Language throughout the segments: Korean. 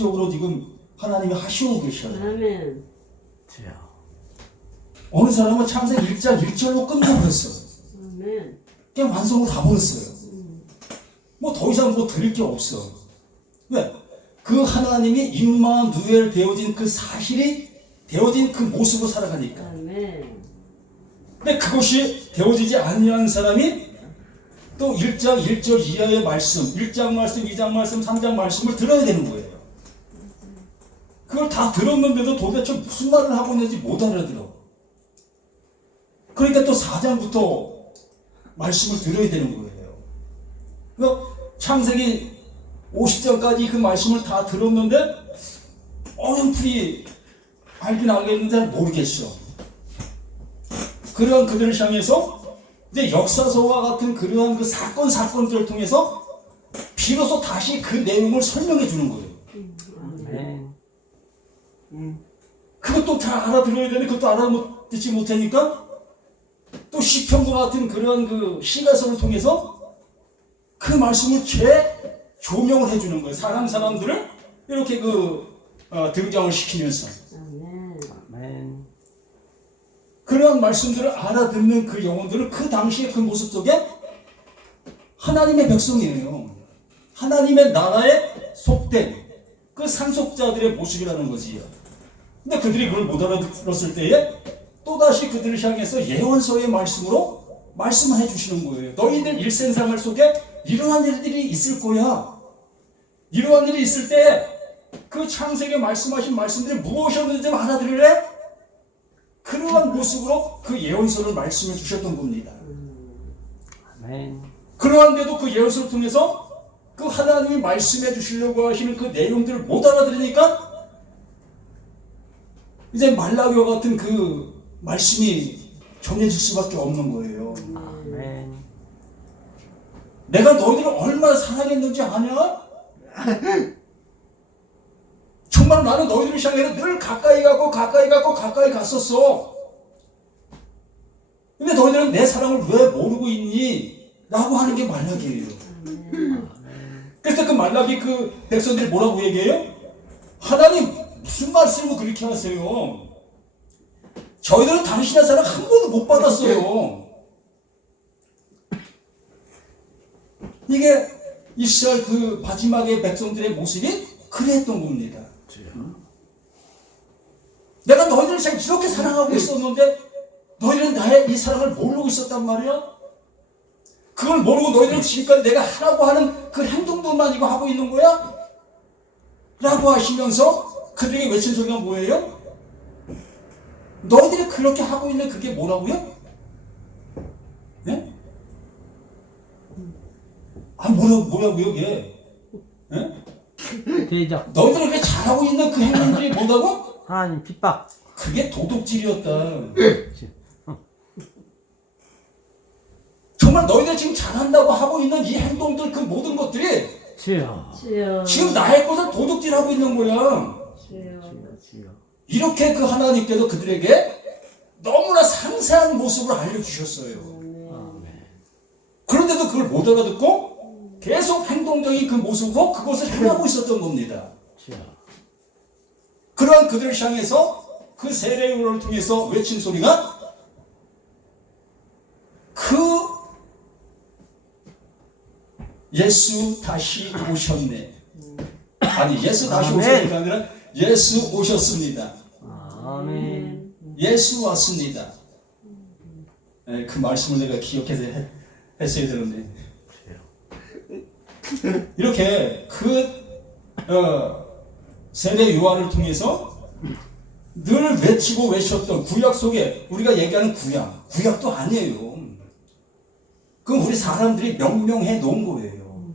본격적으로 지금 하나님이 하시고 계셔요. 아멘. 어느 사람은 창세기 1장 1절로 끝나버렸어. 아멘. 그냥 완성을 다 버렸어요. 뭐 더 이상 뭐 드릴 게 없어. 왜? 그 하나님이 임마누엘 되어진 그 사실이 되어진 그 모습으로 살아가니까. 아멘. 근데 그것이 되어지지 아니한 사람이 또 1장 1절 이하의 말씀, 1장 말씀, 2장 말씀, 3장 말씀을 들어야 되는 거예요. 그걸 다 들었는데도 도대체 무슨 말을 하고 있는지 못 알아들어. 그러니까 또 4장부터 말씀을 들어야 되는 거예요. 그러니까 창세기 50장까지 그 말씀을 다 들었는데 어렴풋이 알긴 알겠는데 잘 모르겠어. 그러한 그들을 향해서 이제 역사서와 같은 그러한 그 사건들을 통해서 비로소 다시 그 내용을 설명해 주는 거예요. 그것도 잘 알아들어야 되는데 그것도 알아듣지 못하니까 또 시편과 같은 그러한 그 시가서를 통해서 그 말씀을 재조명을 해주는 거예요. 사람들을 이렇게 등장을 시키면서. 아멘. 그러한 말씀들을 알아듣는 그 영혼들은 그 당시의 그 모습 속에 하나님의 백성이에요. 하나님의 나라에 속된 그 상속자들의 모습이라는 거지요. 근데 그들이 그걸 못 알아들었을 때에 또다시 그들을 향해서 예언서의 말씀으로 말씀을 해주시는 거예요. 너희들 일생생활 속에 이러한 일들이 있을 거야. 이러한 일이 있을 때 그 창세기에 말씀하신 말씀들이 무엇이었는지 좀 알아들으래? 그러한 모습으로 그 예언서를 말씀해 주셨던 겁니다. 아멘. 그러한데도 그 예언서를 통해서 그 하나님이 말씀해 주시려고 하시는 그 내용들을 못 알아들으니까 이제 말라기와 같은 그 말씀이 전해질 수밖에 없는 거예요. 아멘. 내가 너희들을 얼마나 사랑했는지 아냐? 정말 나는 너희들을 향해서 늘 가까이 갔었어. 근데 너희들은 내 사랑을 왜 모르고 있니? 라고 하는 게 말라기예요. 그래서 그 말라기 그 백성들이 뭐라고 얘기해요? 하나님 무슨 말씀을 그렇게 하세요? 저희들은 당신의 사랑 한 번도 못 받았어요. 이게 이스라엘 그 마지막의 백성들의 모습이 그랬던 겁니다. 내가 너희들을 이렇게 사랑하고 있었는데 너희들은 나의 이 사랑을 모르고 있었단 말이야? 그걸 모르고 너희들은 지금까지 내가 하라고 하는 그 행동들만 이거 하고 있는 거야? 라고 하시면서 그들에게 외친 소리가 뭐예요? 너희들이 그렇게 하고 있는 그게 뭐라고요? 예? 뭐라고요, 그게? 예? 대적. 너희들이 그렇게 잘하고 있는 그 행동들이 뭐라고? 하나님 핍박. 그게 도둑질이었다. 정말 너희들 지금 잘한다고 하고 있는 이 행동들, 그 모든 것들이 주여. 지금 나의 것을 도둑질하고 있는 거야. 주여. 이렇게 그 하나님께서 그들에게 너무나 상세한 모습을 알려주셨어요. 아멘. 그런데도 그걸 못 알아듣고 계속 행동적인 그 모습으로 그것을 행하고 있었던 겁니다. 주여. 그러한 그들을 향해서 그 세례요한을 통해서 외친 소리가 그 예수 다시 오셨네. 아니 예수 다시 오셨네가 아니라 예수 오셨습니다. 아멘. 예수 왔습니다. 네, 그 말씀을 내가 기억해서 했어야 되는데 이렇게 세례 요한을 통해서 늘 외쳤던 구약 속에 우리가 얘기하는 구약도 아니에요. 그건 우리 사람들이 명명해 놓은 거예요.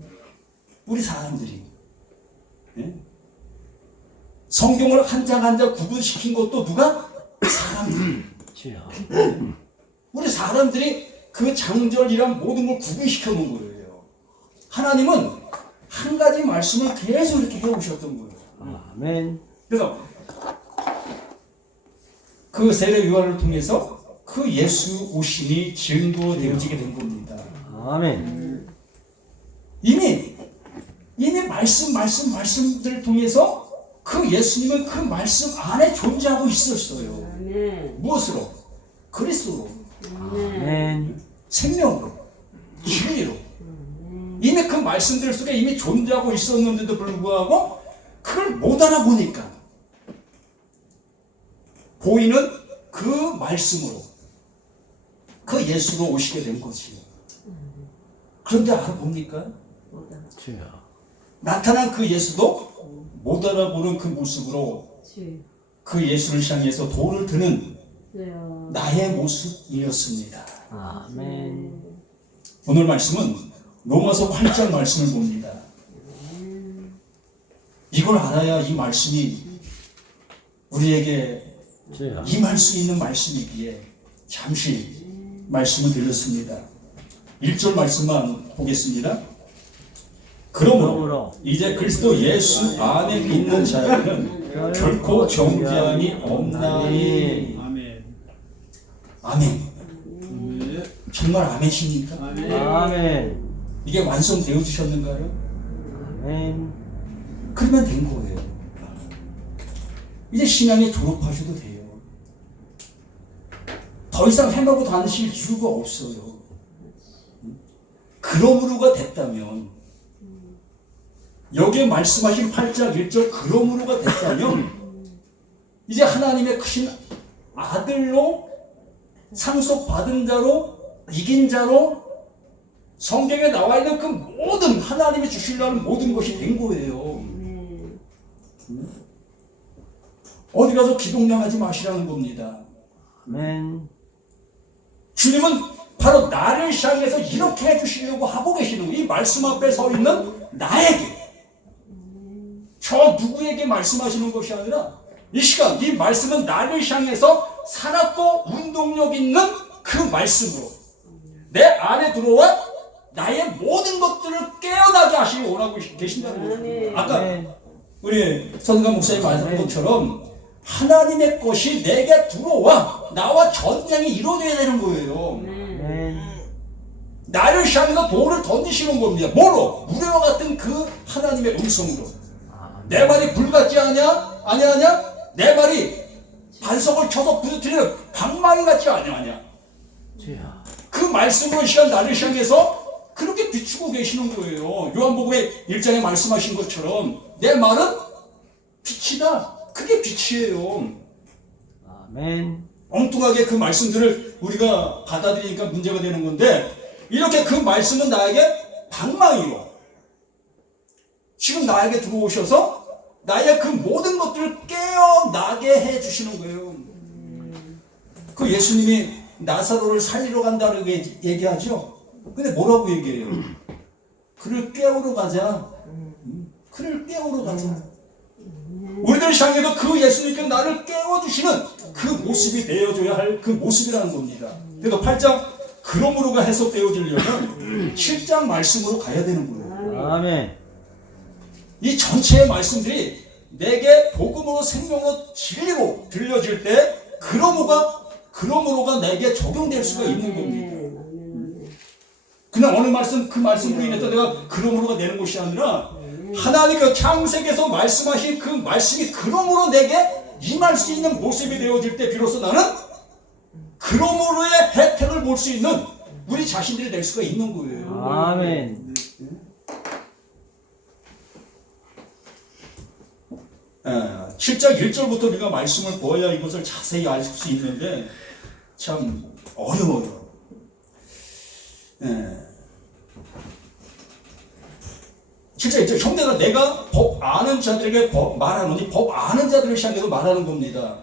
우리 사람들이. 네? 성경을 한 장 한 장 구분시킨 것도 누가? 사람들이. 우리 사람들이 그 장절이란 모든 걸 구분시켜 놓은 거예요. 하나님은 한 가지 말씀을 계속 이렇게 해오셨던 거예요. 아멘. 그래서 그 세례 요한을 통해서 그 예수 오심이 증거되어지게 된 겁니다. 아멘. 이미 말씀들을 통해서 그 예수님은 그 말씀 안에 존재하고 있었어요. 아멘. 무엇으로? 그리스도로, 아멘. 생명으로, 진리로. 이미 그 말씀들 속에 이미 존재하고 있었는데도 불구하고 그걸 못 알아보니까 보이는 그 말씀으로 그 예수로 오시게 된 거지요. 그런데 알아봅니까? 주여. 나타난 그 예수도 못 알아보는 그 모습으로 주. 그 예수를 향해서 돌을 드는 주여. 나의 모습이었습니다. 아멘. 오늘 말씀은 로마서 8장 말씀을 봅니다. 이걸 알아야 이 말씀이 우리에게 주여. 임할 수 있는 말씀이기에 잠시 말씀을 드렸습니다. 1절 말씀만 보겠습니다. 그러므로 이제 그리스도 예수 안에 있는 자에게는 결코 정죄함이 없나니. 아멘. 아멘. 정말 아멘이십니까? 아멘. 이게 완성되어 주셨는가요? 아멘. 그러면 된 거예요. 이제 신앙에 졸업하셔도 돼요. 더 이상 헤매고 다니실 이유가 없어요. 그러므로가 됐다면, 여기에 말씀하신 8장 1절 그러므로가 됐다면 이제 하나님의 크신 아들로 상속받은 자로 이긴 자로 성경에 나와 있는 그 모든 하나님이 주시려는 모든 것이 된 거예요. 어디 가서 기독량하지 마시라는 겁니다. 아멘. 주님은 바로 나를 향해서 이렇게 해주시려고 하고 계시는 거예요. 이 말씀 앞에 서 있는 나에게, 저 누구에게 말씀하시는 것이 아니라 이 시간 이 말씀은 나를 향해서 살았고 운동력 있는 그 말씀으로 내 안에 들어와 나의 모든 것들을 깨어나게 하시기 원하고 계신다는 거죠. 아까 우리 선가 목사님 말한 것처럼 하나님의 것이 내게 들어와 나와 전쟁이 이루어져야 되는 거예요. 아멘. 나를 향해서 돌을 던지시는 겁니다. 뭐로? 무례와 같은 그 하나님의 음성으로. 내 말이 불 같지 않냐? 아니하냐? 내 말이 반석을 쳐서 부딪히는 방망이 같지 않냐? 주여. 그 말씀으로 이 시간 나를 향해서 그렇게 비추고 계시는 거예요. 요한복음의 1장에 말씀하신 것처럼 내 말은 빛이다. 그게 빛이에요. 아멘. 엉뚱하게 그 말씀들을 우리가 받아들이니까 문제가 되는 건데, 이렇게 그 말씀은 나에게 방망이로 지금 나에게 들어오셔서 나의 그 모든 것들을 깨어나게 해주시는 거예요. 그 예수님이 나사로를 살리러 간다고 얘기하죠. 근데 뭐라고 얘기해요? 그를 깨우러 가자. 그를 깨우러 가자. 우리들 향해서 그 예수님께서 나를 깨워주시는 그 모습이 되어줘야 할 그 모습이라는 겁니다. 그래서 8장 그러므로가 해석되어지려면 7장 말씀으로 가야 되는 거예요. 아멘. 이 전체의 말씀들이 내게 복음으로 생명으로 진리로 들려질 때 그러므로가 내게 적용될 수가 있는 겁니다. 그냥 어느 말씀 그 말씀으로 인해서 내가 그러므로가 되는 것이 아니라 하나님께서 창세기에서 말씀하신 그 말씀이 그러므로 내게 임할 수 있는 모습이 되어질 때 비로소 나는 그러므로의 혜택을 볼 수 있는 우리 자신들이 될 수가 있는 거예요. 아멘. 7장 1절부터 우리가 말씀을 보아야 이것을 자세히 알 수 있는데 참 어려워요. 7장 1절 형제가 내가 법 아는 자들에게 말하노니 법 아는 자들을 향해서 말하는 겁니다.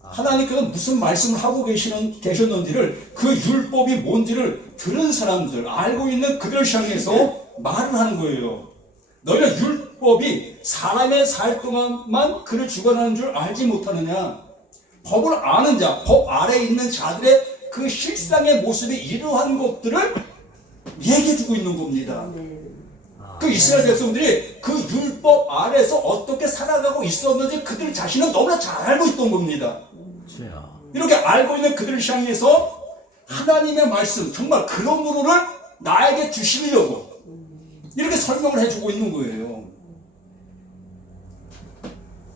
하나님께서 무슨 말씀을 하고 계셨는지를 그 율법이 뭔지를 들은 사람들, 알고 있는 그들을 향해서 말을 하는 거예요. 너희가 율법이 사람의 살 동안만 그를 주관하는 줄 알지 못하느냐? 법을 아는 자, 법 아래에 있는 자들의 그 실상의 모습이 이러한 것들을 얘기해주고 있는 겁니다. 그 이스라엘 백성들이 그 율법 아래에서 어떻게 살아가고 있었는지 그들 자신은 너무나 잘 알고 있던 겁니다. 주여. 이렇게 알고 있는 그들을 향해서 하나님의 말씀, 정말 그러므로를 나에게 주시려고 이렇게 설명을 해주고 있는 거예요.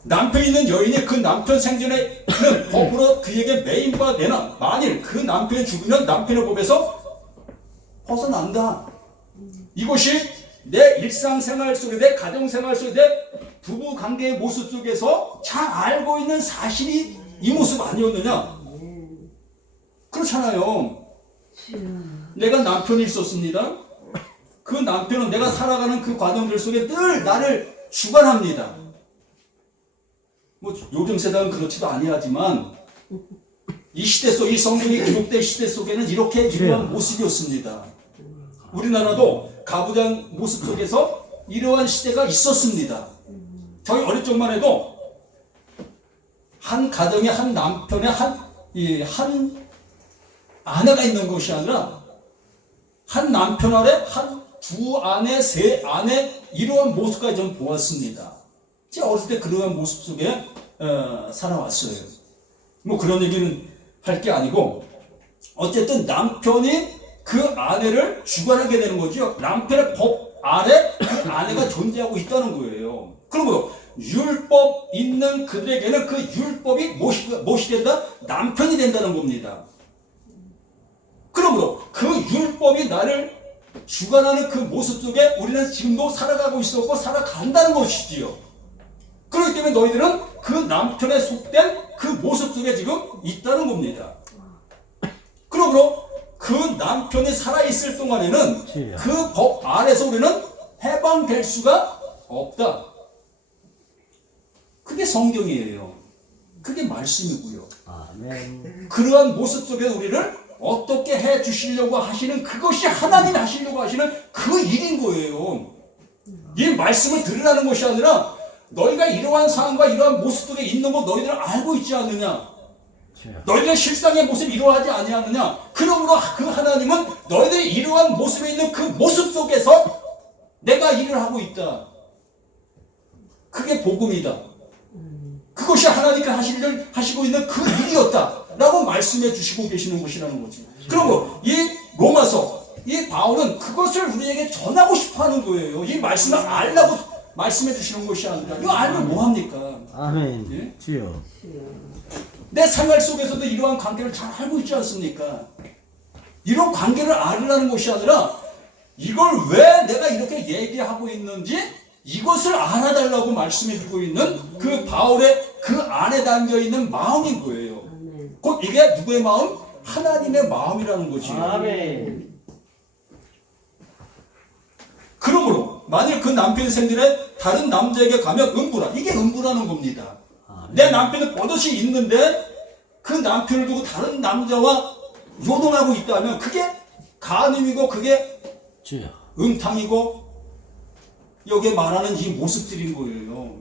남편이 있는 여인이 그 남편 생전에는 법으로 그에게 매임과 되나 만일 그 남편이 죽으면 남편의 법에서 벗어난다. 이것이 내 일상생활 속에, 내 가정생활 속에, 내 부부관계의 모습 속에서 잘 알고 있는 사실이 이 모습 아니었느냐? 그렇잖아요. 내가 남편이 있었습니다. 그 남편은 내가 살아가는 그 과정들 속에 늘 나를 주관합니다. 뭐 요즘 세상은 그렇지도 아니하지만 이 시대 속, 이 성경이 기록된 시대 속에는 이렇게 이러한 모습이었습니다. 우리나라도 가부장 모습 속에서 이러한 시대가 있었습니다. 저희 어릴 적만 해도 한 가정에 한 남편에 한 아내가 있는 것이 아니라 한 남편 아래 한 두 아내, 세 아내 이러한 모습까지 좀 보았습니다. 제가 어렸을 때 그러한 모습 속에 살아왔어요. 뭐 그런 얘기는 할 게 아니고 어쨌든 남편이 그 아내를 주관하게 되는 거죠. 남편의 법 아래 그 아내가 존재하고 있다는 거예요. 그러므로 율법 있는 그들에게는 그 율법이 무엇이 된다? 남편이 된다는 겁니다. 그러므로 그 율법이 나를 주관하는 그 모습 속에 우리는 지금도 살아가고 있었고 살아간다는 것이지요. 그렇기 때문에 너희들은 그 남편에 속된 그 모습 속에 지금 있다는 겁니다. 그러므로 그 남편이 살아있을 동안에는 그 법 아래서 우리는 해방될 수가 없다. 그게 성경이에요. 그게 말씀이고요. 아멘. 그러한 모습 속에 우리를 어떻게 해 주시려고 하시는 그것이 하나님 하시려고 하시는 그 일인 거예요. 이 말씀을 들으라는 것이 아니라 너희가 이러한 상황과 이러한 모습 속에 있는 거 너희들은 알고 있지 않느냐? 너희들의 실상의 모습이 이러하지 아니하느냐? 그러므로 그 하나님은 너희들이 이러한 모습에 있는 그 모습 속에서 내가 일을 하고 있다. 그게 복음이다. 그것이 하나님께서 하시고 있는 그 일이었다. 라고 말씀해 주시고 계시는 것이라는 거죠. 그리고 이 로마서, 이 바울은 그것을 우리에게 전하고 싶어 하는 거예요. 이 말씀을 알라고 말씀해 주시는 것이 아니라 이거 알면 뭐합니까? 아멘. 예? 주여. 내 생활 속에서도 이러한 관계를 잘 알고 있지 않습니까? 이런 관계를 알으라는 것이 아니라 이걸 왜 내가 이렇게 얘기하고 있는지 이것을 알아달라고 말씀해 주고 있는 그 바울의 그 안에 담겨 있는 마음인 거예요. 곧 이게 누구의 마음? 하나님의 마음이라는 거지. 아멘. 그러므로 만일 그 남편이 생전에 다른 남자에게 가면 음부라. 이게 음부라는 겁니다. 아멘. 내 남편은 버젓이 있는데 그 남편을 두고 다른 남자와 요동하고 있다면 그게 간음이고 그게 주여. 음탕이고 여기에 말하는 이 모습들인 거예요.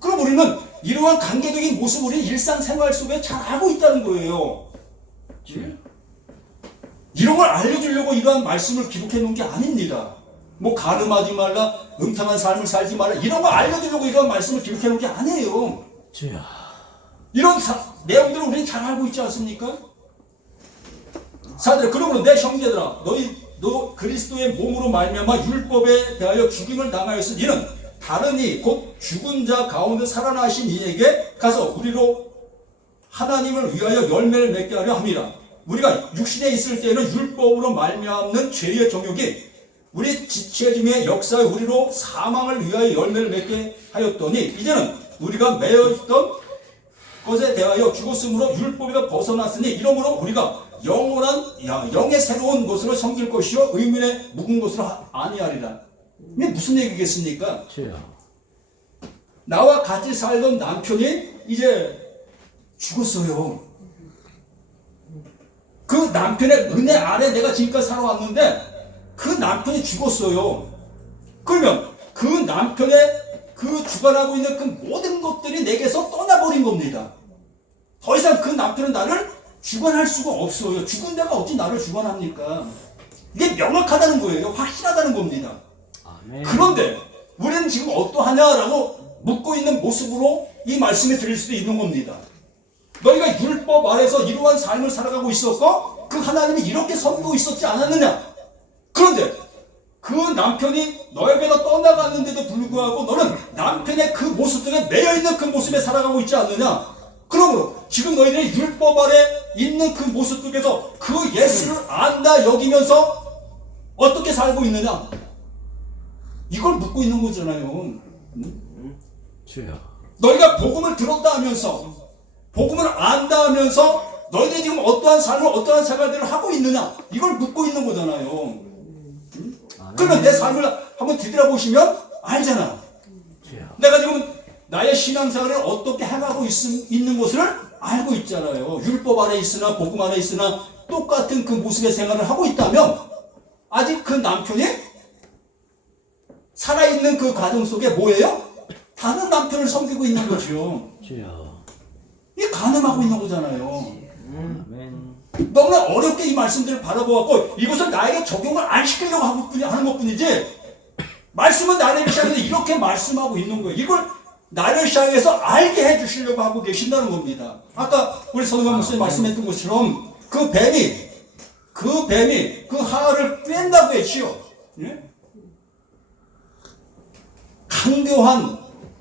그럼 우리는 이러한 관계적인 모습을 우리 일상생활 속에 잘 알고 있다는 거예요. 주여. 이런 걸 알려주려고 이러한 말씀을 기록해 놓은 게 아닙니다. 뭐 간음하지 말라, 음탕한 삶을 살지 말라 이런 거 알려주려고 이러한 말씀을 기록해 놓은 게 아니에요. 주여. 이런 내용들을 우리는 잘 알고 있지 않습니까? 사들아, 그러므로 내 형제들아, 너 그리스도의 몸으로 말미암아 율법에 대하여 죽임을 당하였으니 이는 다른 이 곧 죽은 자 가운데 살아나신 이에게 가서 우리로 하나님을 위하여 열매를 맺게 하려 함이라. 우리가 육신에 있을 때에는 율법으로 말미암는 죄의 정욕이 우리 지체짐의 역사에 우리로 사망을 위하여 열매를 맺게 하였더니 이제는 우리가 매여 있던 것에 대하여 죽었으므로 율법에서 벗어났으니 이러므로 우리가 영원한 영의 새로운 것으로 섬길 것이요 의민의 묵은 것으로 아니하리라. 이게 무슨 얘기겠습니까? 주여. 나와 같이 살던 남편이 이제 죽었어요. 그 남편의 은혜 아래 내가 지금까지 살아왔는데 그 남편이 죽었어요. 그러면 그 남편의 그 주관하고 있는 그 모든 것들이 내게서 떠나버린 겁니다. 더 이상 그 남편은 나를 주관할 수가 없어요. 죽은 자가 어찌 나를 주관합니까? 이게 명확하다는 거예요. 확실하다는 겁니다. 아멘. 그런데 우리는 지금 어떠하냐라고 묻고 있는 모습으로 이 말씀을 드릴 수도 있는 겁니다. 너희가 율법 아래서 이러한 삶을 살아가고 있었고 그 하나님이 이렇게 섬기고 있었지 않았느냐? 그런데 그 남편이 너에게서 떠나갔는데도 불구하고 너는 남편의 그 모습 모습 속에 매여있는 그 모습에 살아가고 있지 않느냐? 그러므로 지금 너희들이 율법 아래 있는 그 모습 속에서 그 예수를 안다 여기면서 어떻게 살고 있느냐? 이걸 묻고 있는 거잖아요. 주여. 너희가 복음을 들었다 하면서 복음을 안다 하면서 너희들이 지금 어떠한 삶을 어떠한 생활들을 하고 있느냐? 이걸 묻고 있는 거잖아요. 그러면 내 삶을 한번 뒤돌아보시면 알잖아. 주여. 내가 지금 나의 신앙생활을 어떻게 해가고 있는 것을 알고 있잖아요. 율법 안에 있으나 복음 안에 있으나 똑같은 그 모습의 생활을 하고 있다면 아직 그 남편이 살아있는 그 과정 속에 뭐예요? 다른 남편을 섬기고 있는 거죠. 주여. 이게 가늠하고 있는 거잖아요. 아멘. 너무나 어렵게 이 말씀들을 바라보았고 이것을 나에게 적용을 안 시키려고 하는 것뿐이지 말씀은 나를 향해서 이렇게 말씀하고 있는 거예요. 이걸 나를 향해서 알게 해주시려고 하고 계신다는 겁니다. 아까 우리 선우관 목사님 말씀했던 것처럼 그 뱀이 그 하와를 꿰다고 했지요. 예?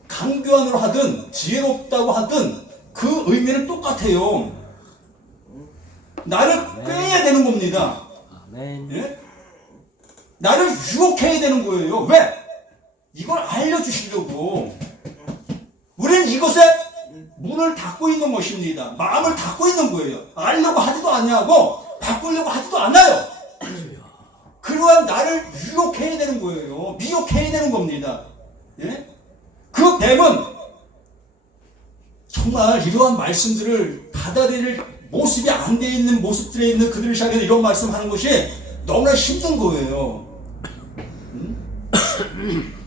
강교한으로 하든 지혜롭다고 하든 그 의미는 똑같아요. 나를 꿰야 되는 겁니다. 아멘. 예? 나를 유혹해야 되는 거예요. 왜? 이걸 알려주시려고. 우리는 이것에 문을 닫고 있는 것입니다. 마음을 닫고 있는 거예요. 알려고 하지도 않냐고 바꾸려고 하지도 않아요. 그러한 나를 유혹해야 되는 거예요. 미혹해야 되는 겁니다. 예? 그 뱀은 정말 이러한 말씀들을 받아들일 모습이 안 돼 있는 모습들에 있는 그들을 향해서 이런 말씀하는 것이 너무나 힘든 거예요.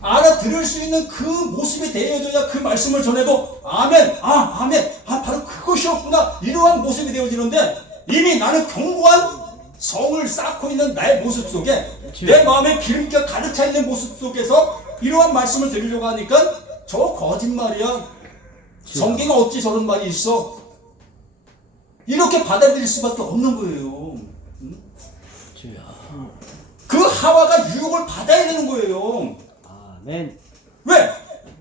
알아들을 수 있는 그 모습이 되어져야 그 말씀을 전해도 아멘, 아멘, 바로 그것이었구나 이러한 모습이 되어지는데 이미 나는 견고한 성을 쌓고 있는 나의 모습 속에 내 마음에 기름기가 가득 차 있는 모습 속에서 이러한 말씀을 드리려고 하니까 저 거짓말이야. 성경에 어찌 저런 말이 있어? 이렇게 받아들일 수밖에 없는 거예요. 주여. 그 하와가 유혹을 받아야 되는 거예요. 아멘. 왜?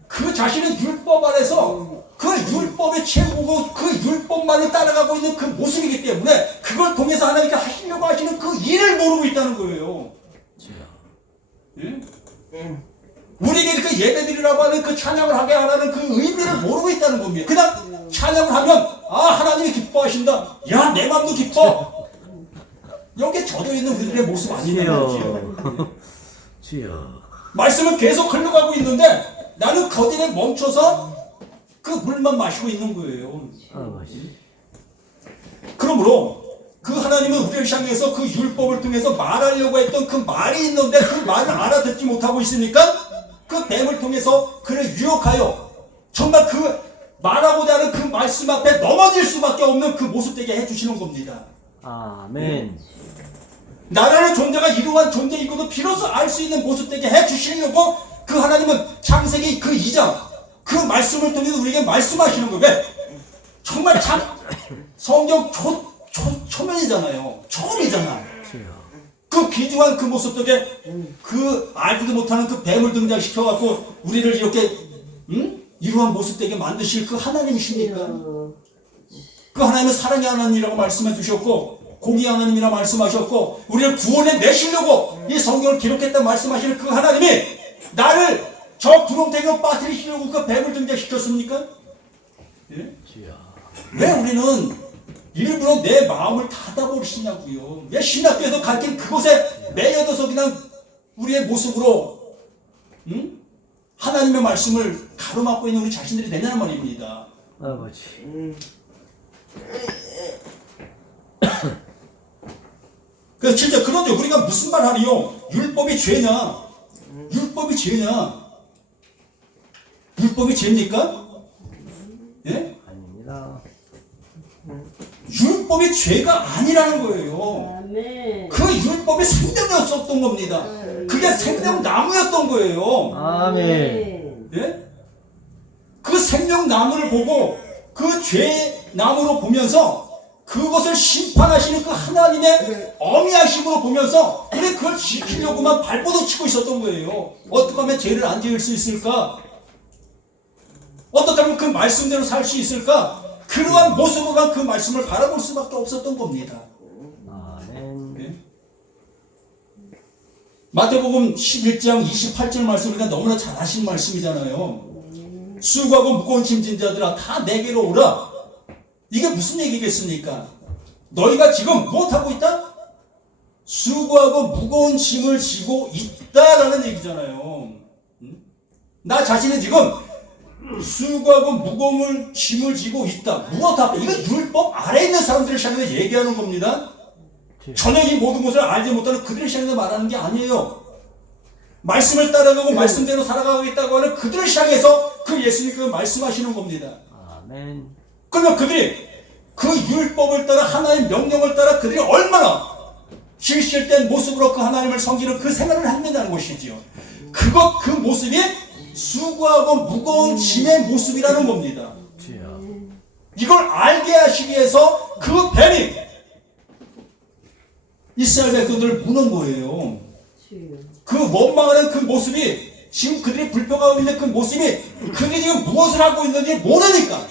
그 자신은 율법 아래서 그 율법의 최고고 그 율법만을 따라가고 있는 그 모습이기 때문에 그걸 통해서 하나님께 하시려고 하시는 그 일을 모르고 있다는 거예요. 주여. 예? 우리에게 그 예배드리라고 하는 그 찬양을 하게 하라는 그 의미를 모르고 있다는 겁니다. 그냥 찬양을 하면 하나님이 기뻐하신다. 야, 내 마음도 기뻐. 여기에 젖어있는 우리들의 모습 아니냐고요. 주여. 말씀은 계속 흘러가고 있는데 나는 거기에 멈춰서 그 물만 마시고 있는 거예요. 아버지. 그러므로 그 하나님은 우리를 향해서 그 율법을 통해서 말하려고 했던 그 말이 있는데 그 말을 알아듣지 못하고 있으니까 그 뱀을 통해서 그를 유혹하여 정말 그 말하고자 하는 그 말씀 앞에 넘어질 수밖에 없는 그 모습 되게 해주시는 겁니다. 아멘. 나라의 존재가 이러한 존재이고도 비로소 알 수 있는 모습 되게 해주시려고 그 하나님은 창세기 그 2장 그 말씀을 통해서 우리에게 말씀하시는 거예요. 왜? 정말 참 성경 초면이잖아요. 처음이잖아. 주여. 그 귀중한 그 모습 속에 그 알지도 못하는 그 뱀을 등장시켜갖고 우리를 이렇게 이러한 모습 되게 만드실 그 하나님이십니까? 그 하나님은 사랑의 하나님이라고 말씀해 주셨고 공의의 하나님이라고 말씀하셨고 우리를 구원해 내시려고 이 성경을 기록했다 말씀하시는 그 하나님이 나를 저 구렁텅이로 빠뜨리시려고 그 뱀을 등장시켰습니까? 예? 주여. 왜 우리는 일부러 내 마음을 닫아버리시냐고요. 왜 신학교에서 가르친 그곳에 매여져서 그냥 우리의 모습으로 하나님의 말씀을 가로막고 있는 우리 자신들이 되냐는 말입니다. 아버지. 그래서 진짜 그런데 우리가 무슨 말 하리요? 율법이 죄냐? 율법이 죄냐? 율법이 죄입니까? 예? 아닙니다. 율법이 죄가 아니라는 거예요. 아멘. 그 율법이 생명이었던 겁니다. 그게 생명나무였던 거예요. 아멘. 예? 그 생명나무를 보고 그 죄나무로 보면서 그것을 심판하시는 그 하나님의 어미하심으로 보면서 그래 그걸 지키려고만 발버둥 치고 있었던 거예요. 어떻게 하면 죄를 안 지을 수 있을까? 말씀대로 살 수 있을까? 그러한 모습으로만 그 말씀을 바라볼 수밖에 없었던 겁니다. 아멘. 네? 마태복음 11장 28절 말씀 우리가 너무나 잘 아시는 말씀이잖아요. 수고하고 무거운 짐진 자들아 다 내게로 오라. 이게 무슨 얘기겠습니까? 너희가 지금 무엇하고 있다? 수고하고 무거운 짐을 지고 있다라는 얘기잖아요. 나 자신은 지금 수고하고 무거운 짐을 지고 있다. 무엇하고? 이거 율법 아래에 있는 사람들을 향해서 얘기하는 겁니다. 전혀 이 모든 것을 알지 못하는 그들을 향해서 말하는 게 아니에요. 말씀을 따라가고 말씀대로 살아가겠다고 하는 그들을 향해서 그 예수님께서 말씀하시는 겁니다. 아멘. 그러면 그들이 그 율법을 따라 하나님의 명령을 따라 그들이 얼마나 실실된 모습으로 그 하나님을 섬기는 그 생활을 한다는 것이지요. 그 모습이 수고하고 무거운 짐의 모습이라는 겁니다. 주여. 이걸 알게 하시기 위해서 그 뱀이 이스라엘 백성들을 무는 거예요. 그 원망하는 그 모습이 지금 그들이 불평하고 있는 그 모습이 그들이 지금 무엇을 하고 있는지 모르니까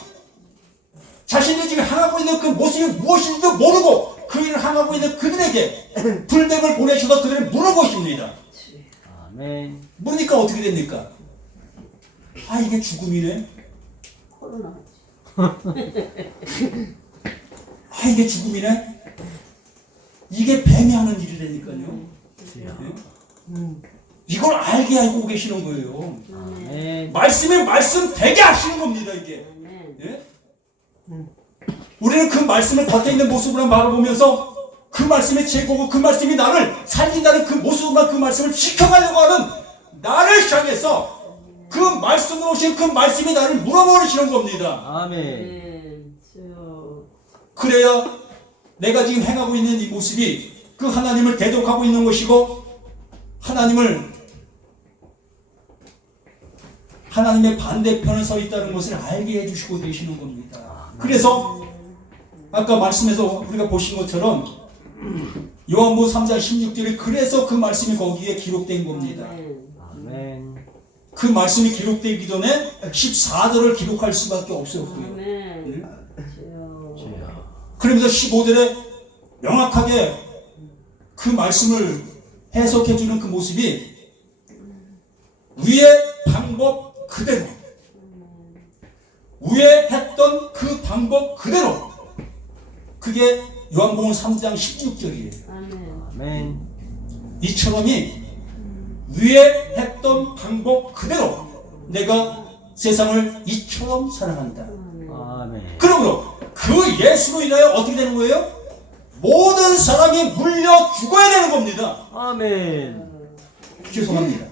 자신들이 지금 향하고 있는 그 모습이 무엇인지도 모르고 그 일을 향하고 있는 그들에게 불뱀을 보내셔서 그들을 무는 것입니다. 아멘. 무니까 어떻게 됩니까? 아 이게 죽음이네. 코로나. 아 이게 죽음이네. 이게 뱀이 하는 일이라니까요. 주여. 이걸 알게 하고 계시는 거예요. 아멘. 말씀에 말씀 되게 하시는 겁니다 이게. 예? 우리는 그 말씀을 겉에 있는 모습으로 바라보면서 그 말씀이 최고고 그 말씀이 나를 살린다는 그 모습으로만 그 말씀을 지켜가려고 하는 나를 향해서 그 말씀으로 오신 그 말씀이 나를 물어버리시는 겁니다. 아멘. 그래야 내가 지금 행하고 있는 이 모습이 그 하나님을 대적하고 있는 것이고 하나님의 반대편에 서 있다는 것을 알게 해주시고 계시는 겁니다. 그래서 아까 말씀에서 우리가 보신 것처럼 요한복음 3장 16절에 그래서 그 말씀이 거기에 기록된 겁니다. 아멘. 그 말씀이 기록되기 전에 14절을 기록할 수밖에 없었고요. 주여. 그러면서 15절에 명확하게 그 말씀을 해석해주는 그 모습이 위의 방법 그대로 위에 했던 그 방법 그대로 그게 요한복음 3장 16절이에요. 아멘. 이처럼이 위에 했던 방법 그대로 내가 세상을 이처럼 사랑한다. 아멘. 그러므로 그 예수로 인하여 어떻게 되는 거예요? 모든 사람이 물려 죽어야 되는 겁니다. 아멘. 죄송합니다.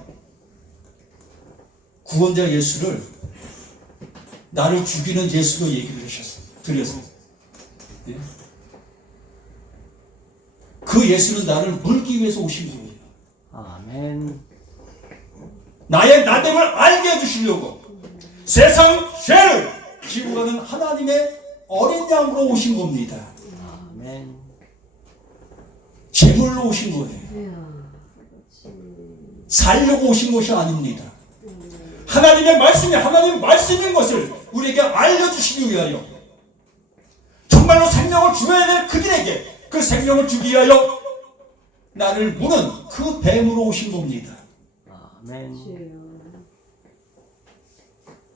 구원자 예수를 나를 죽이는 예수로 얘기를 드렸어요. 예? 그 예수는 나를 물기 위해서 오신 거예요. 아멘. 나의 나됨을 알게 해주시려고 세상 죄를 지고 가는 하나님의 어린 양으로 오신 겁니다. 아멘. 제물로 오신 거예요. 살려고 오신 것이 아닙니다. 하나님의 말씀이 하나님의 말씀인 것을 우리에게 알려주시기 위하여 정말로 생명을 주어야 될 그들에게 그 생명을 주기 위하여 나를 무는 그 뱀으로 오신 겁니다. 아멘.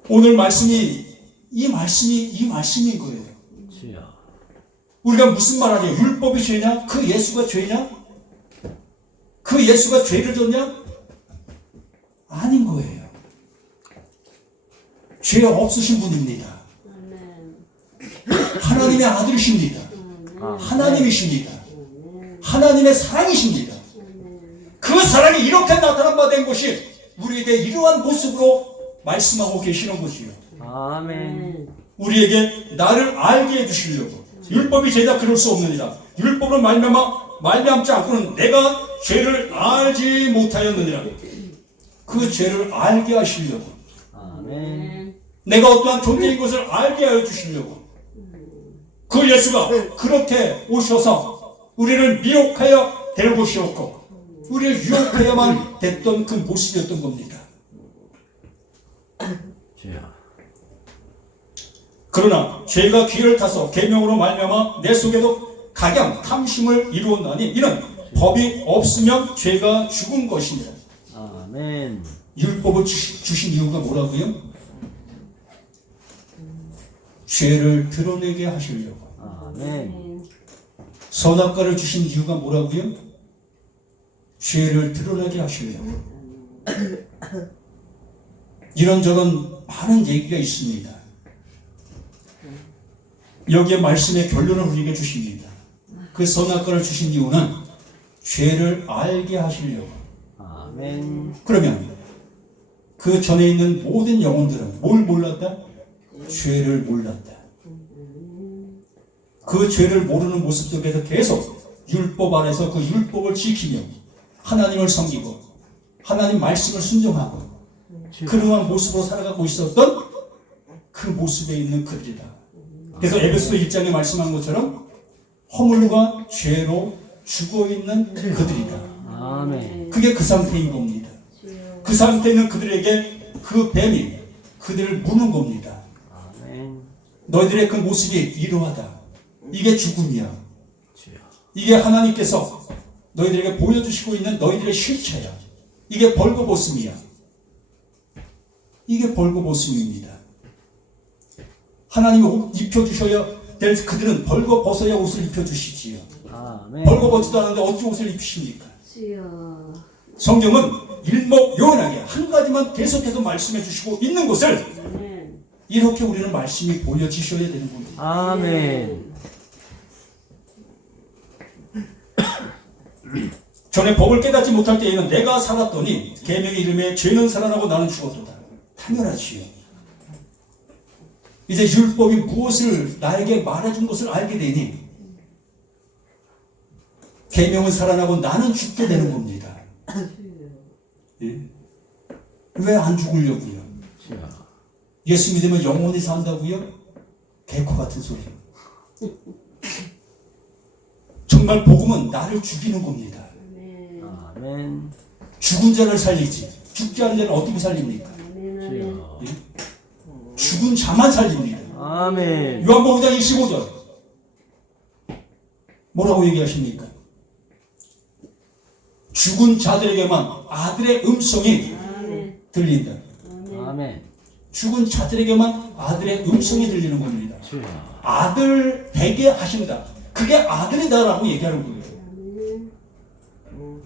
오늘 말씀이 이 말씀인 거예요. 주여. 우리가 무슨 말 하냐? 율법이 죄냐? 그 예수가 죄냐? 그 예수가 죄를 졌냐? 아닌 거예요. 죄 없으신 분입니다. 하나님의 아들이십니다. 하나님이십니다. 하나님의 사랑이십니다. 그 사랑이 이렇게 나타난 바 된 것이 우리에게 이러한 모습으로 말씀하고 계시는 것이요. 아멘. 우리에게 나를 알게 해주시려고. 율법이 죄다 그럴 수 없느니라. 율법을 말미암지 않고는 내가 죄를 알지 못하였느니라. 그 죄를 알게 하시려고. 아멘. 내가 어떠한 존재인 것을 알게 하여 주시려고. 그 예수가 그렇게 오셔서 우리를 미혹하여 데려오시었고 우리를 유혹해야만 됐던 그 모습이었던 겁니다. 주여. 그러나 죄가 귀를 타서 계명으로 말미암아 내 속에도 각양 탐심을 이루었나니 이는 법이 없으면 죄가 죽은 것입니다. 아멘. 율법을 주신 이유가 뭐라고요? 죄를 드러내게 하시려고. 아멘. 선악과를 주신 이유가 뭐라고요? 죄를 드러내게 하시려고. 이런저런 많은 얘기가 있습니다. 여기에 말씀의 결론을 우리에게 주십니다. 그 선악과를 주신 이유는 죄를 알게 하시려고. 아멘. 그러면 그 전에 있는 모든 영혼들은 뭘 몰랐다? 죄를 몰랐다. 그 죄를 모르는 모습 속에서 계속 율법 안에서 그 율법을 지키며 하나님을 섬기고 하나님 말씀을 순종하고 그러한 모습으로 살아가고 있었던 그 모습에 있는 그들이다. 그래서 에베소 1장에 말씀한 것처럼 허물과 죄로 죽어있는 그들이다. 아멘. 그게 그 상태인 겁니다. 그 상태에 있는 그들에게 그 뱀이 그들을 무는 겁니다. 아멘. 너희들의 그 모습이 이러하다. 이게 죽음이야. 주여. 이게 하나님께서 너희들에게 보여주시고 있는 너희들의 실체야. 이게 벌거벗음이야. 이게 벌거벗음입니다. 하나님이 옷 입혀주셔야 될 그들은 벌거벗어야 옷을 입혀주시지요. 아멘. 벌거벗지도 않은데 어찌 옷을 입히십니까? 주여. 성경은 일목요연하게 한 가지만 계속해서 말씀해 주시고 있는 것을 아멘. 이렇게 우리는 말씀이 보여지셔야 되는 겁니다. 아멘. 전에 법을 깨닫지 못할 때에는 내가 살았더니 계명의 이름에 죄는 살아나고 나는 죽었도다. 당연하지요. 이제 율법이 무엇을 나에게 말해준 것을 알게 되니 계명은 살아나고 나는 죽게 되는 겁니다. 예? 왜 안 죽으려고요? 주여. 예수 믿으면 영원히 산다고요? 개코 같은 소리. 정말 복음은 나를 죽이는 겁니다. 아멘. 아멘. 죽은 자를 살리지 죽지 않은 자를 어떻게 살립니까? 아멘. 아멘. 주여. 예? 죽은 자만 살립니다. 아멘. 요한복음 5장 25절 뭐라고 얘기하십니까? 죽은 자들에게만 아들의 음성이 아멘. 들린다. 아멘. 아멘. 죽은 자들에게만 아들의 음성이 들리는 겁니다. 주여. 아들 되게 하신다. 그게 아들이다라고 얘기하는 거예요. 아멘.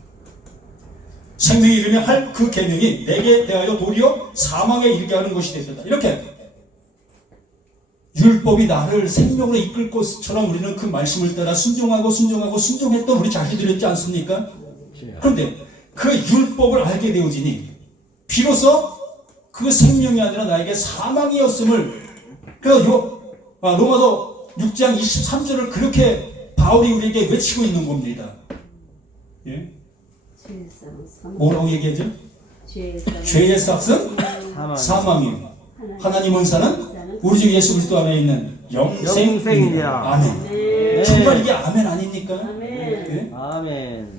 생명의 이름에 할 그 계명이 내게 대하여 도리어 사망에 이르게 하는 것이 되었다. 이렇게 율법이 나를 생명으로 이끌 것처럼 우리는 그 말씀을 따라 순종했던 우리 자기들이었지 않습니까? 주여. 그런데 그 율법을 알게 되어지니 비로소 그 생명이 아니라 나에게 사망이었음을 그래서 로마서 6장 23절을 그렇게 바울이 우리에게 외치고 있는 겁니다. 예? 죄의 싹은 뭐라고 얘기하죠? 죄의 삭은 사망이요. 하나님 은사는 우리 주 예수 그리스도 안에 있는 영생이니라. 영생이니라. 아멘. 네. 정말 이게 아멘 아닙니까? 아멘. 예? 아멘.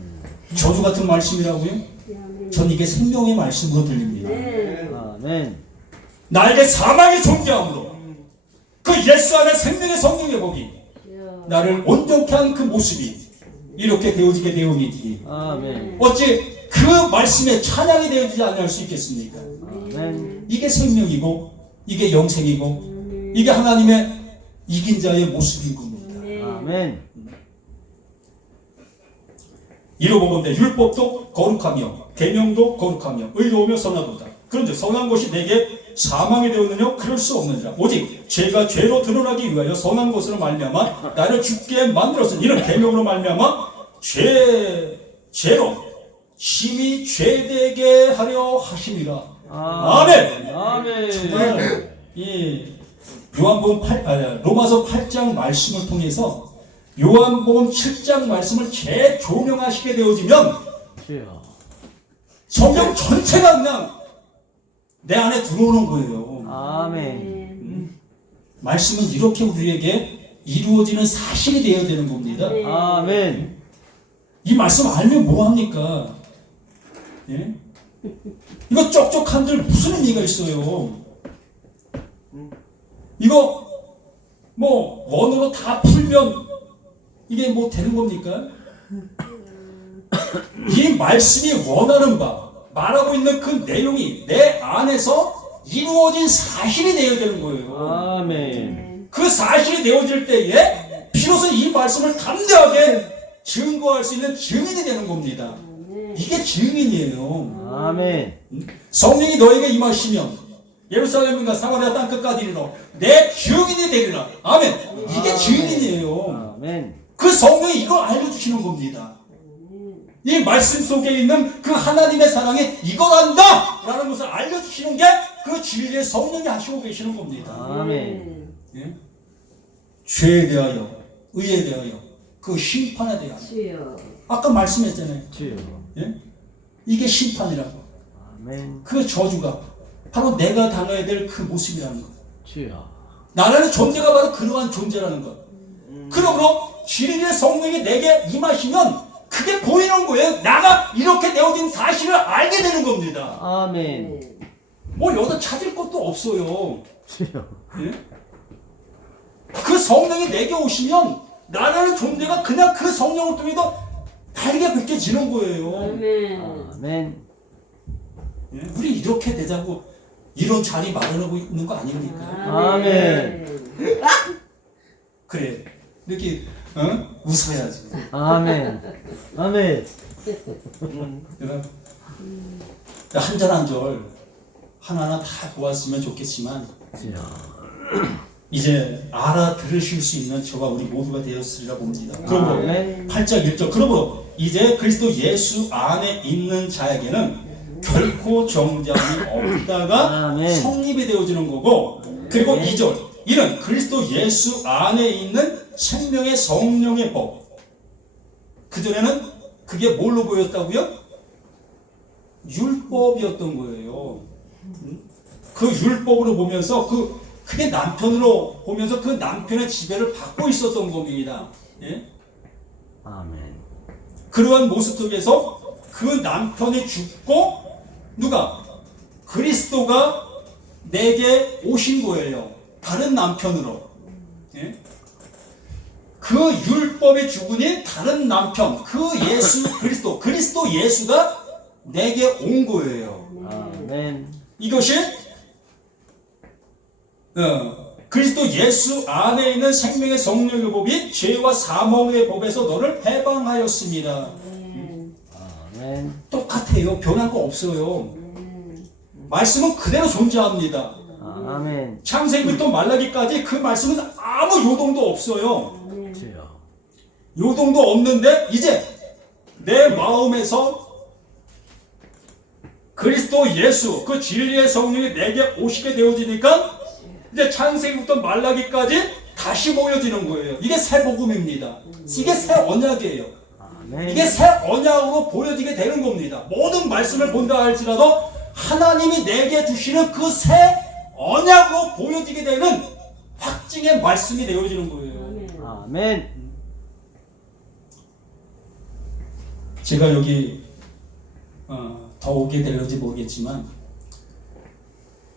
저주 같은 말씀이라고요? 아멘. 전 이게 생명의 말씀으로 들립니다. 네. 아멘. 나에게 사망이 존재함으로 그 예수 안에 생명의 성령의 복이 주여. 나를 온전케 한 그 모습이 이렇게 되어지게 되오니 아멘. 어찌 그 말씀에 찬양이 되어지지 않을 수 있겠습니까? 아멘. 이게 생명이고 이게 영생이고 이게 하나님의 이긴 자의 모습인 겁니다. 아멘. 이로 보건대 율법도 거룩하며 계명도 거룩하며 의로우며 선하도다. 그런데 선한 것이 내게 사망이 되었느냐? 그럴 수 없느니라. 오직 죄가 죄로 드러나기 위하여 선한 것으로 말미암아 나를 죽게 만들었으니 이는 계명으로 말미암아 죄로 심히 죄되게 하려 하심이라. 아멘. 아멘. 정말 이 로마서 8장 말씀을 통해서 요한복음 7장 말씀을 재조명하시게 되어지면 주여. 성경 전체가 그냥 내 안에 들어오는 거예요. 아멘. 말씀은 이렇게 우리에게 이루어지는 사실이 되어야 되는 겁니다. 아멘. 이 말씀 알면 뭐합니까? 예? 이거 쪽쪽 한들 무슨 의미가 있어요? 이거 뭐 원어로 다 풀면 이게 뭐 되는 겁니까? 이 말씀이 원하는 바 말하고 있는 그 내용이 내 안에서 이루어진 사실이 되어야 되는 거예요. 아멘. 그 사실이 되어질 때에 비로소 이 말씀을 담대하게 증거할 수 있는 증인이 되는 겁니다. 이게 증인이에요. 아멘. 성령이 너에게 임하시면 예루살렘과 사마리아 땅끝까지 이르러 내 증인이 되리라. 아멘. 이게 증인이에요. 아멘. 그 성령이 이걸 알려주시는 겁니다. 이 말씀 속에 있는 그 하나님의 사랑이 이거란다! 라는 것을 알려주시는 게 그 진리의 성령이 하시고 계시는 겁니다. 아멘. 예? 죄에 대하여, 의에 대하여, 그 심판에 대하여. 주여. 아까 말씀했잖아요. 주여. 예? 이게 심판이라고. 아멘. 그 저주가 바로 내가 당해야 될 그 모습이라는 것. 주여. 나라는 존재가 바로 그러한 존재라는 것. 그러므로 진리의 성령이 내게 임하시면 그게 보이는 거예요. 나가 이렇게 되어진 사실을 알게 되는 겁니다. 아멘. 뭐 여기다 찾을 것도 없어요. 주여. 예? 그 성령이 내게 오시면 나라는 존재가 그냥 그 성령을 통해서 다르게 느껴지는 거예요. 아멘. 아멘. 예? 우리 이렇게 되자고 이런 자리 마련하고 있는 거 아닙니까? 아멘. 그래 이렇게 웃어야지. 아멘. 아멘. 한 절 한 절 하나하나 다 보았으면 좋겠지만 주여. 이제 알아들으실 수 있는 저와 우리 모두가 되었으리라 봅니다. 그러므로 아멘. 8장 1절 그러므로 이제 그리스도 예수 안에 있는 자에게는 결코 정죄함이 없다가 아멘. 성립이 되어지는 거고 그리고 아멘. 2절 이는 그리스도 예수 안에 있는 생명의 성령의 법 그전에는 그게 뭘로 보였다고요? 율법이었던 거예요. 그 율법으로 보면서 그게 남편으로 보면서 그 남편의 지배를 받고 있었던 겁니다. 예? 아멘. 그러한 모습 속에서 그 남편이 죽고 누가? 그리스도가 내게 오신 거예요. 다른 남편으로. 예? 그 율법의 주군이 다른 남편, 그 예수 그리스도 예수가 내게 온 거예요. 아멘. 이것이 그리스도 예수 안에 있는 생명의 성령의 법이 죄와 사망의 법에서 너를 해방하였습니다. 아멘. 똑같아요. 변한 거 없어요. 말씀은 그대로 존재합니다. 아멘. 창세기부터 말라기까지 그 말씀은 아무 요동도 없어요. 주여. 요동도 없는데 이제 내 마음에서 그리스도 예수 그 진리의 성령이 내게 오시게 되어지니까 이제 창세기부터 말라기까지 다시 보여지는 거예요. 이게 새 복음입니다. 이게 새 언약이에요. 아멘. 이게 새 언약으로 보여지게 되는 겁니다. 모든 말씀을 본다 할지라도 하나님이 내게 주시는 그 새 언약으로 보여지게 되는 확증의 말씀이 되어지는 거예요. 아멘. 제가 여기 더 오게 될지 모르겠지만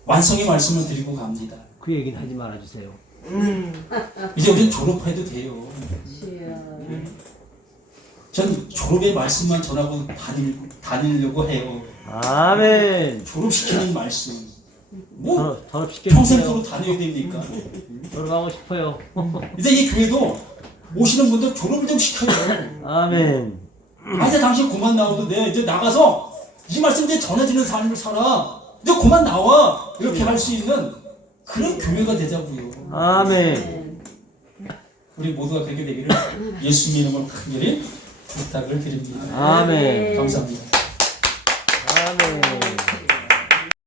완성의 말씀을 드리고 갑니다. 그 얘기는 하지 말아주세요. 이제 우리는 졸업해도 돼요. 주여. 전 졸업의 말씀만 전하고 다니려고 해요. 아멘. 졸업시키는 말씀. 뭐 졸업시켜주세요. 평생도록 다녀야 됩니까? 졸업하고 싶어요. 이제 이 교회도 오시는 분들 졸업을 좀 시켜요. 아멘. 이제 당신 그만 나와도 돼. 이제 나가서 이 말씀 이제 전해지는 삶을 살아. 이제 그만 나와. 이렇게 할 수 있는 그런 교회가 되자고요. 아멘. 우리 모두가 그렇게 되기를 예수님 이름으로 간절히 부탁을 드립니다. 아멘. 감사합니다. 아멘.